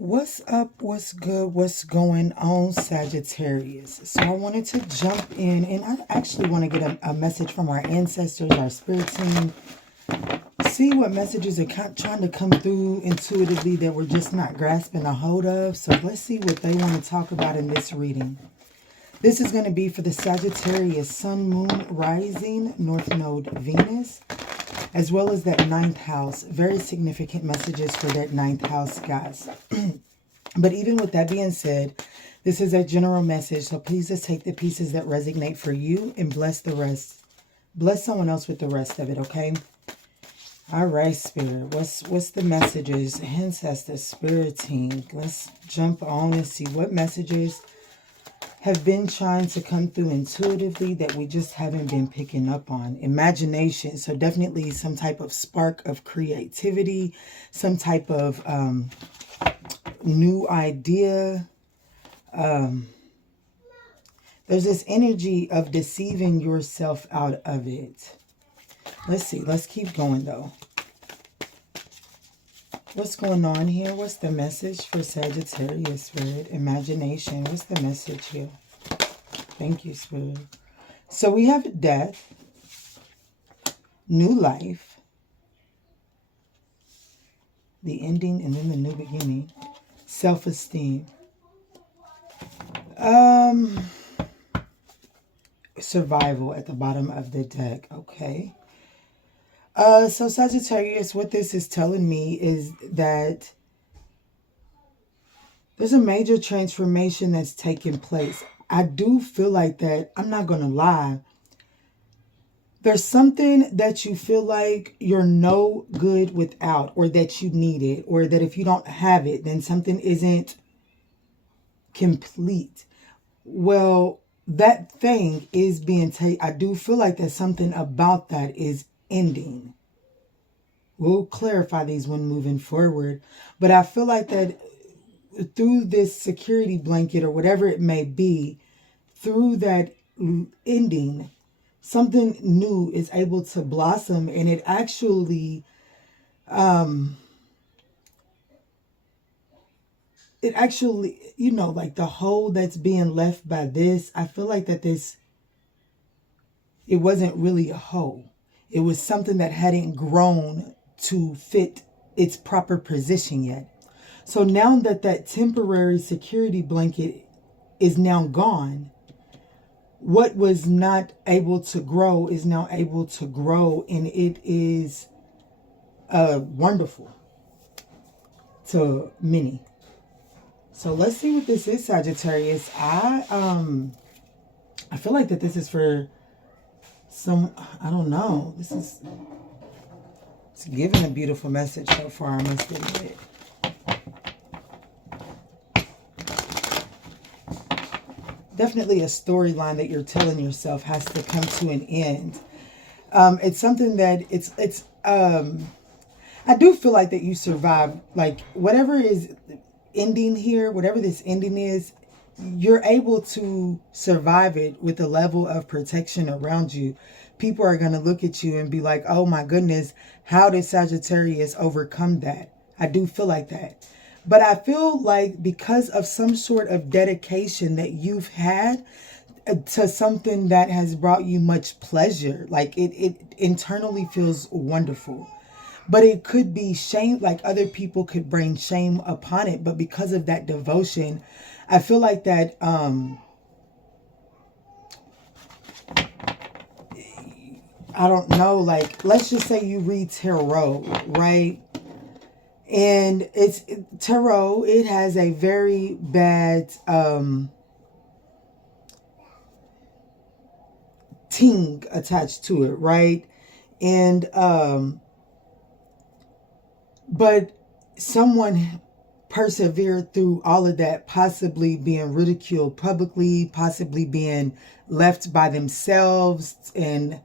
What's up? What's good? What's going on, Sagittarius? So I wanted to jump in, and I actually want to get a message from our ancestors, our spirit team. See what messages are trying to come through intuitively that we're just not grasping a hold of. So let's see what they want to talk about in this reading. This is going to be for the Sagittarius Sun, Moon, Rising, North Node, Venus, as well as that ninth house. Very significant messages for that ninth house, guys. But even with that being said, this is a general message. So please just take the pieces that resonate for you and bless the rest. Bless someone else with the rest of it, okay? All right, Spirit. What's the messages? Ancestor, Spirit team. Let's jump on and see what messages have been trying to come through intuitively that we just haven't been picking up on. Imagination. So definitely some type of spark of creativity, some type of new idea. There's this energy of deceiving yourself out of it. Let's see. Let's keep going though. What's going on here? What's the message for Sagittarius, Spirit? Imagination. What's the message here? Thank you, Spirit. So we have death, new life, the ending, and then the new beginning. Self-esteem. Survival at the bottom of the deck. Okay. So Sagittarius, what this is telling me is that there's a major transformation that's taking place. I do feel like that, I'm not going to lie. There's something that you feel like you're no good without, or that you need it, or that if you don't have it, then something isn't complete. Well, that thing is being taken. I do feel like there's something about that is ending. We'll clarify these when moving forward. But I feel like that through this security blanket or whatever it may be, through that ending, something new is able to blossom. And it actually, you know, like the hole that's being left by this, I feel like that it wasn't really a hole. It was something that hadn't grown to fit its proper position yet. So now that that temporary security blanket is now gone, what was not able to grow is now able to grow, and it is wonderful to many. So let's see what this is, Sagittarius. I feel like that this is for some, I don't know. It's giving a beautiful message so far, I must admit. Definitely a storyline that you're telling yourself has to come to an end. It's something that I do feel like that you survive, like whatever is ending here, whatever this ending is, you're able to survive it with a level of protection around you. People are going to look at you and be like, oh my goodness, how did Sagittarius overcome that? I do feel like that. But I feel like because of some sort of dedication that you've had to something that has brought you much pleasure, like it internally feels wonderful. But it could be shame, like other people could bring shame upon it. But because of that devotion, I feel like that I don't know, like let's just say you read tarot, right? And it's tarot, it has a very bad ting attached to it, right? And but someone persevered through all of that, possibly being ridiculed publicly, possibly being left by themselves and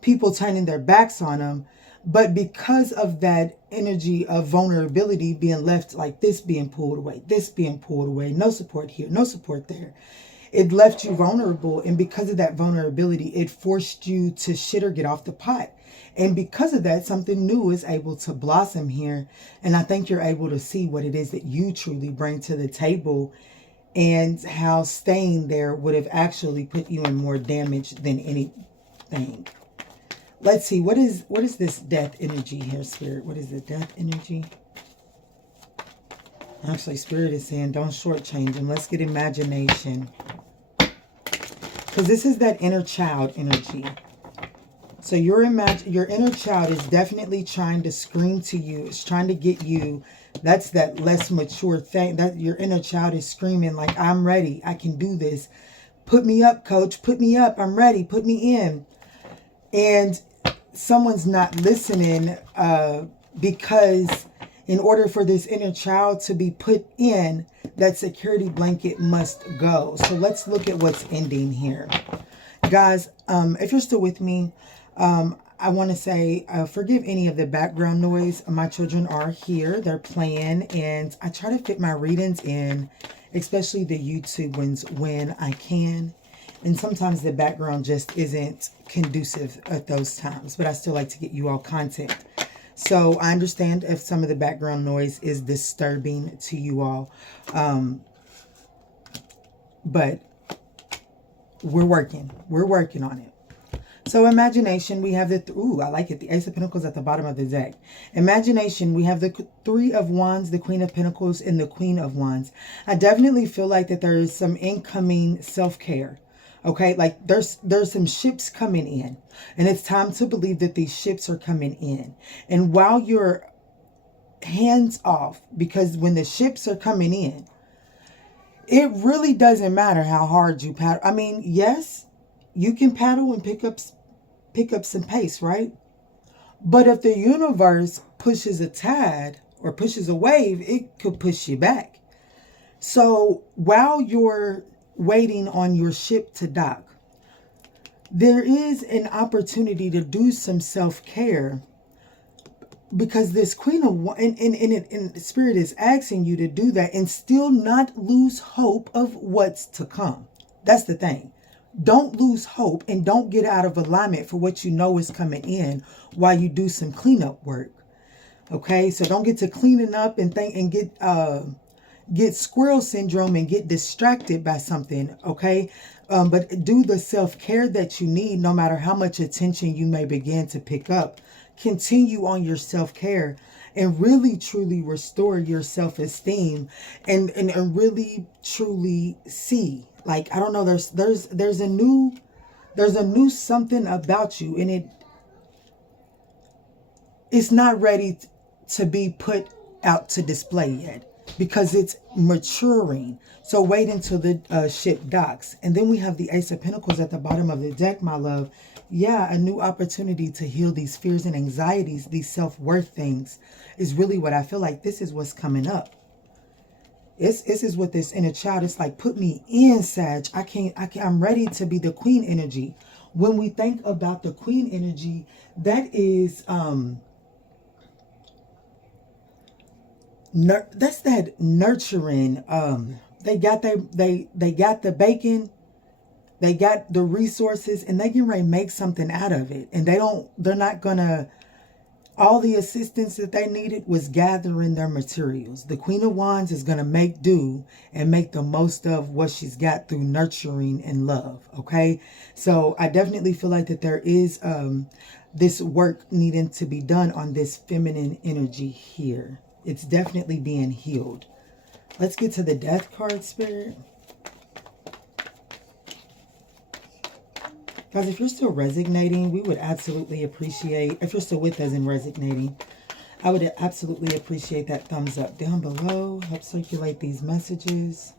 people turning their backs on them. But because of that energy of vulnerability being left, like this being pulled away, this being pulled away, no support here, no support there, it left you vulnerable. And because of that vulnerability, it forced you to shit or get off the pot. And because of that, something new is able to blossom here. And I think you're able to see what it is that you truly bring to the table, and how staying there would have actually put you in more damage than anything. Let's see, what is this death energy here, Spirit? What is the death energy? Actually, Spirit is saying don't shortchange him. Let's get imagination. Because this is that inner child energy. So your inner child is definitely trying to scream to you. It's trying to get you. That's that less mature thing. That your inner child is screaming like, I'm ready. I can do this. Put me up, coach. Put me up. I'm ready. Put me in. And someone's not listening because in order for this inner child to be put in, that security blanket must go. So let's look at what's ending here. Guys, if you're still with me, I want to say forgive any of the background noise. My children are here. They're playing, and I try to fit my readings in, especially the YouTube ones, when I can. And sometimes the background just isn't conducive at those times, but I still like to get you all content. So I understand if some of the background noise is disturbing to you all. But we're working on it. So imagination, we have the, I like it, the Ace of Pentacles at the bottom of the deck. Imagination, we have the Three of Wands, the Queen of Pentacles, and the Queen of Wands. I definitely feel like that there is some incoming self-care. Okay, like there's some ships coming in, and it's time to believe that these ships are coming in. And while you're hands off, because when the ships are coming in, it really doesn't matter how hard you paddle. I mean, yes, you can paddle and pick up some pace, right? But if the universe pushes a tide or pushes a wave, it could push you back. So while you're waiting on your ship to dock, there is an opportunity to do some self-care, because this Queen of and Spirit is asking you to do that and still not lose hope of what's to come. That's the thing. Don't lose hope and don't get out of alignment for what you know is coming in while you do some cleanup work. Okay, so don't get to cleaning up and get squirrel syndrome and get distracted by something. Okay, but do the self-care that you need, no matter how much attention you may begin to pick up. Continue on your self-care and really truly restore your self-esteem and really truly see. Like, I don't know, there's a new something about you, and it's not ready to be put out to display yet, because it's maturing. So wait until the ship docks. And then we have the Ace of Pentacles at the bottom of the deck, my love. Yeah, a new opportunity to heal these fears and anxieties, these self-worth things, is really what I feel like this is what's coming up. This is what this inner child is like. Put me in, Sag. I'm ready to be the Queen energy. When we think about the Queen energy, that is that's that nurturing. They got the bacon, they got the resources, and they can ready to make something out of it. And they're not gonna, all the assistance that they needed was gathering their materials. The Queen of Wands is gonna make do and make the most of what she's got through nurturing and love. Okay, so I definitely feel like that there is this work needing to be done on this feminine energy here. It's definitely being healed. Let's get to the Death card, Spirit. Guys, if you're still resonating, we would absolutely appreciate, if you're still with us and resonating, I would absolutely appreciate that thumbs up down below. Help circulate these messages.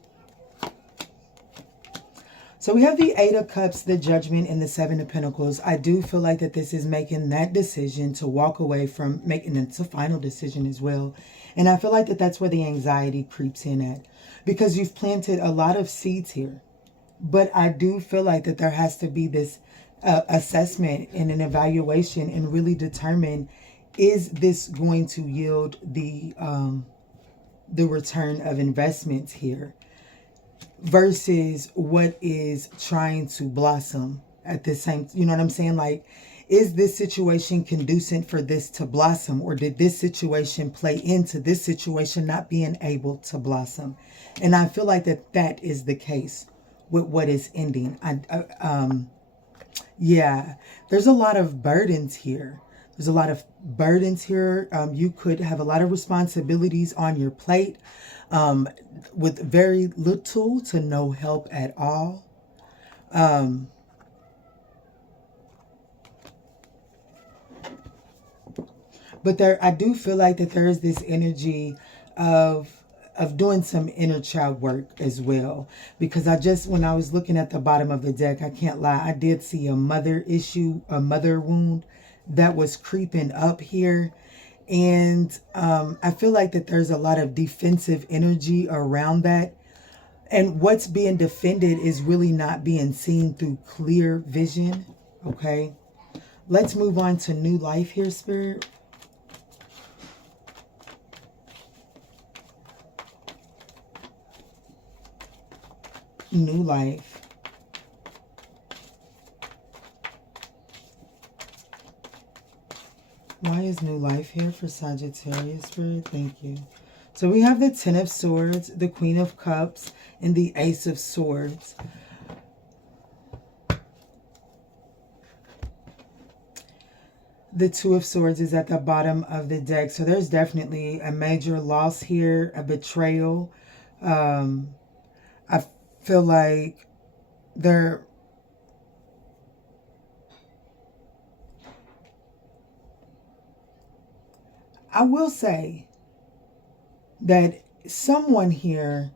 So we have the Eight of Cups, the Judgment, and the Seven of Pentacles. I do feel like that this is making that decision to walk away from making it. It's a final decision as well. And I feel like that that's where the anxiety creeps in at, because you've planted a lot of seeds here. But I do feel like that there has to be this assessment and an evaluation and really determine, is this going to yield the return of investments here versus what is trying to blossom at the same, you know what I'm saying? Like, Is this situation conducive for this to blossom, or did this situation play into this situation not being able to blossom? And I feel like that is the case with what is ending. Yeah, there's a lot of burdens here. There's a lot of burdens here. You could have a lot of responsibilities on your plate with very little to no help at all. But I do feel like that there is this energy of doing some inner child work as well. Because when I was looking at the bottom of the deck, I can't lie, I did see a mother issue, a mother wound that was creeping up here. And I feel like that there's a lot of defensive energy around that. And what's being defended is really not being seen through clear vision. Okay. Let's move on to new life here, Spirit. New life. Why is new life here for Sagittarius, Spirit? Thank you. So we have the Ten of Swords, the Queen of Cups, and the Ace of Swords. The Two of Swords is at the bottom of the deck. So there's definitely a major loss here, a betrayal. I feel like I will say that someone here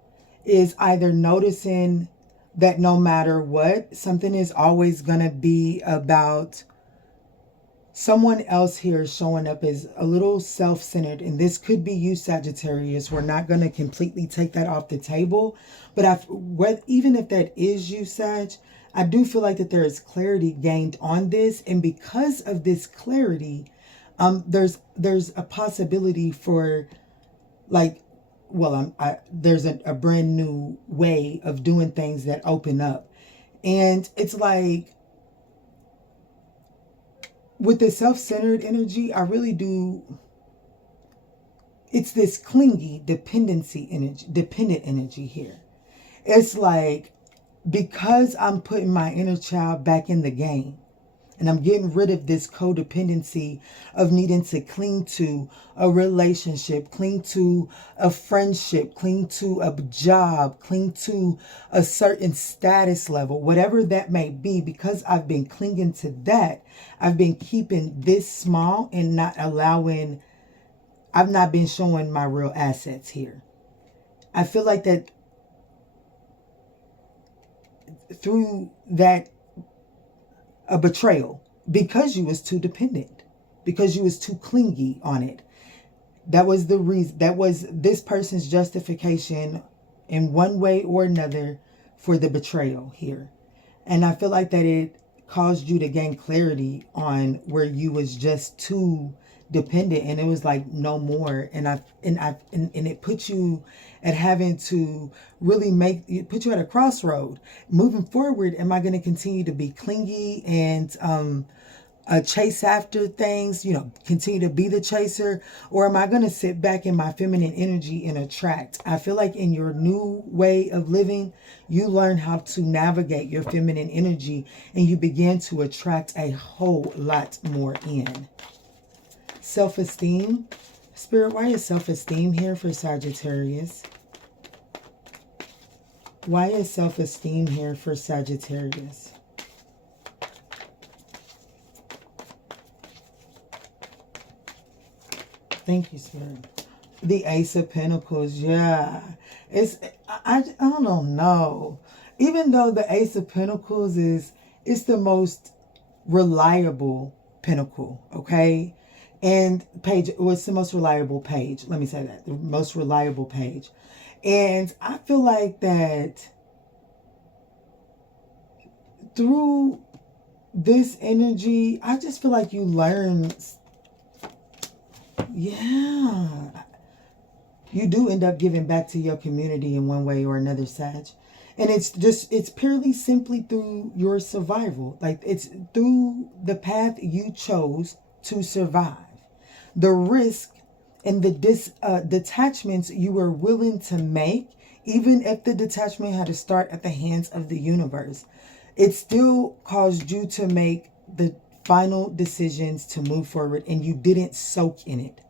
is either noticing that no matter what, something is always going to be about someone else here showing up as a little self-centered. And this could be you, Sagittarius. We're not going to completely take that off the table. But even if that is you, Sag, I do feel like that there is clarity gained on this. And because of this clarity, there's a possibility for there's a brand new way of doing things that open up. And it's like, with the self-centered energy, I really do. It's this clingy dependent energy here. It's like, because I'm putting my inner child back in the game, and I'm getting rid of this codependency of needing to cling to a relationship, cling to a friendship, cling to a job, cling to a certain status level, whatever that may be. Because I've been clinging to that, I've been keeping this small and I've not been showing my real assets here. I feel like that through that, a betrayal, because you was too dependent, because you was too clingy on it. That was the reason. That was this person's justification in one way or another for the betrayal here. And I feel like that it caused you to gain clarity on where you was just too dependent, and it was like no more. And it put you at having to really put you at a crossroad. Moving forward, am I going to continue to be clingy and chase after things, continue to be the chaser, or am I going to sit back in my feminine energy and attract? I feel like in your new way of living, you learn how to navigate your feminine energy, and you begin to attract a whole lot more in. Self-esteem. Spirit, why is self-esteem here for Sagittarius? Why is self-esteem here for Sagittarius? Thank you, Spirit. The Ace of Pentacles, yeah. I don't know. Even though the Ace of Pentacles it's the most reliable pentacle, okay? And page was the most reliable page. Let me say that. The most reliable page. And I feel like that through this energy, I just feel like you learn. Yeah. You do end up giving back to your community in one way or another, Sag. And it's purely simply through your survival. Like, it's through the path you chose to survive. The risk and the detachments you were willing to make, even if the detachment had to start at the hands of the universe, it still caused you to make the final decisions to move forward, and you didn't soak in it.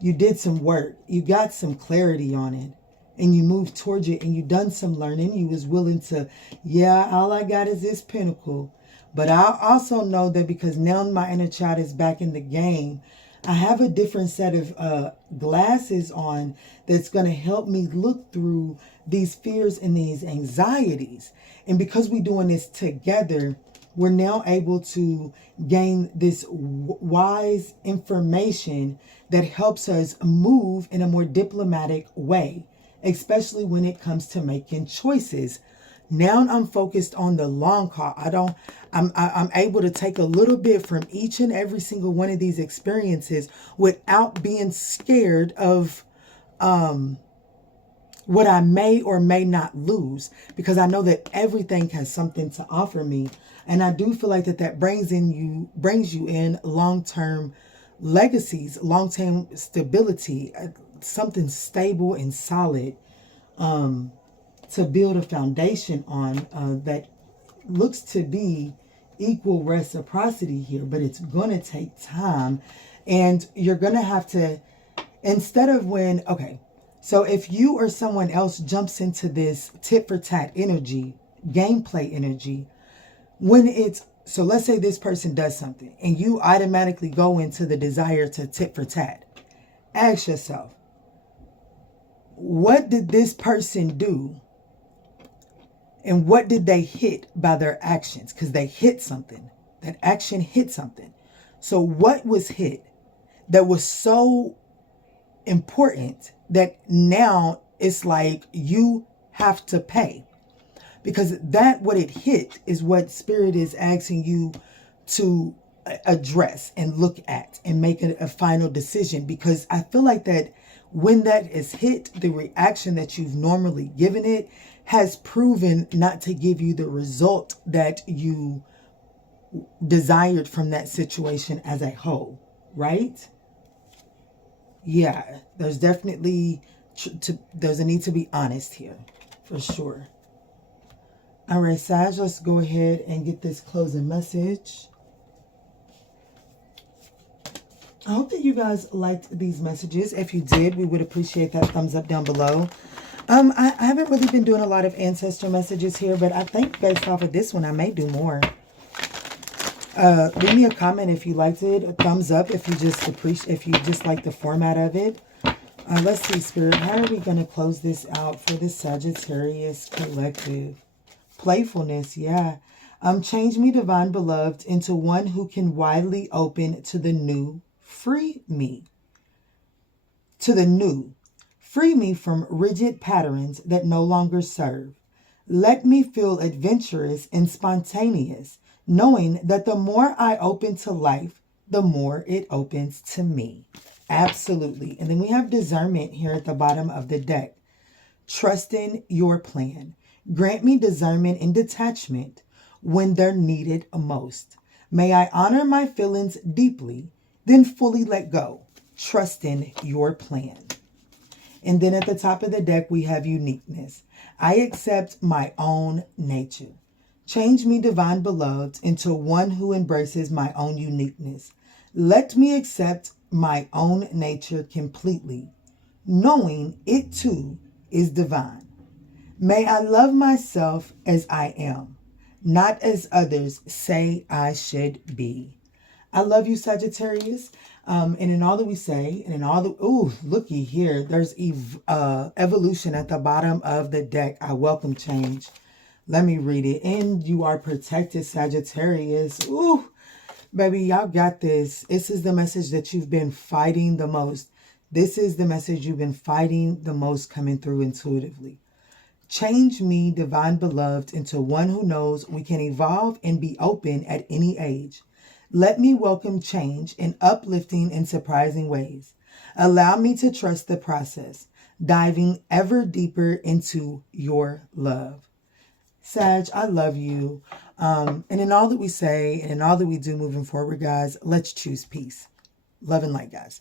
You did some work. You got some clarity on it, and you moved towards it, and you done some learning. You was willing to, yeah, all I got is this pinnacle. But I also know that because now my inner child is back in the game, I have a different set of glasses on that's going to help me look through these fears and these anxieties. And because we're doing this together, we're now able to gain this wise information that helps us move in a more diplomatic way, especially when it comes to making choices. Now I'm focused on the long haul. I'm able to take a little bit from each and every single one of these experiences without being scared of what I may or may not lose, because I know that everything has something to offer me. And I do feel like that brings you in long-term legacies, long-term stability, something stable and solid, to build a foundation on, that looks to be equal reciprocity here. But it's going to take time, and you're going to have to, instead of so if you or someone else jumps into this tit for tat energy, gameplay energy, so let's say this person does something and you automatically go into the desire to tit for tat. Ask yourself, what did this person do? And what did they hit by their actions? Because they hit something. That action hit something. So what was hit that was so important that now it's like you have to pay? Because what it hit is what Spirit is asking you to address and look at and make a final decision. Because I feel like that when that is hit, the reaction that you've normally given it has proven not to give you the result that you desired from that situation as a whole, right? Yeah, there's definitely, there's a need to be honest here, for sure. All right, Sag, let's go ahead and get this closing message. I hope that you guys liked these messages. If you did, we would appreciate that thumbs up down below. I haven't really been doing a lot of ancestor messages here, but I think based off of this one, I may do more. Leave me a comment if you liked it. A thumbs up if you just like the format of it. Let's see, Spirit, how are we going to close this out for this Sagittarius collective? Playfulness, yeah. Change me, divine beloved, into one who can widely open to the new. Free me. To the new. Free me from rigid patterns that no longer serve. Let me feel adventurous and spontaneous, knowing that the more I open to life, the more it opens to me. Absolutely. And then we have discernment here at the bottom of the deck. Trust in your plan. Grant me discernment and detachment when they're needed most. May I honor my feelings deeply, then fully let go. Trust in your plan. And then at the top of the deck, we have uniqueness. I accept my own nature. Change me, divine beloved, into one who embraces my own uniqueness. Let me accept my own nature completely, knowing it too is divine. May I love myself as I am, not as others say I should be. I love you, Sagittarius. And in all that we say, and in all the, ooh, looky here, there's evolution at the bottom of the deck. I welcome change. Let me read it. And you are protected, Sagittarius. Ooh, baby, y'all got this. This is the message that you've been fighting the most. This is the message you've been fighting the most coming through intuitively. Change me, divine beloved, into one who knows we can evolve and be open at any age. Let me welcome change in uplifting and surprising ways. Allow me to trust the process, diving ever deeper into your love. Sag, I love you. And in all that we say and in all that we do moving forward, guys, let's choose peace. Love and light, guys.